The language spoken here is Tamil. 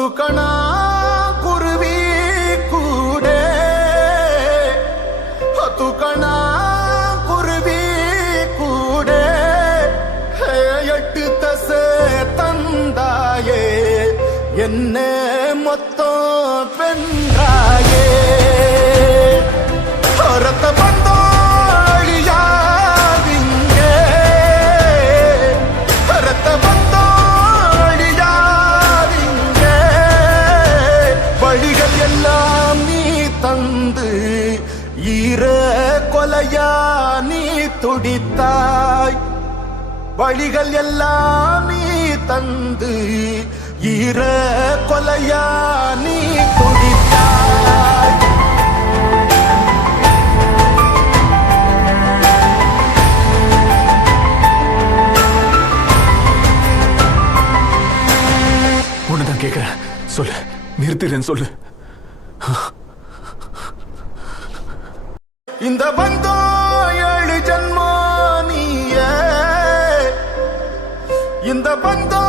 துக்கணா குருவி கூடே துக்கணா குருவி கூடே எட்டு தசை தந்தாயே என்ன மொத்தம் பெண்றாயே ரத்த பந்தோழியாதிங்கே ரத்த பந்தோழியாதிங்கே வழிகள் எல்லாம் நீ தந்து ஈர கொலையா நீ துடித்தாய் வழிகள் எல்லாம் நீ தந்து ஈர கொலையா நீ துடித்தாய் உன்னதான் கேக்குறேன் சொல்லு நிறுத்துறேன்னு சொல்லு இந்த பந்தோ 7 ஜன்மோ நீயே இந்த பந்தோ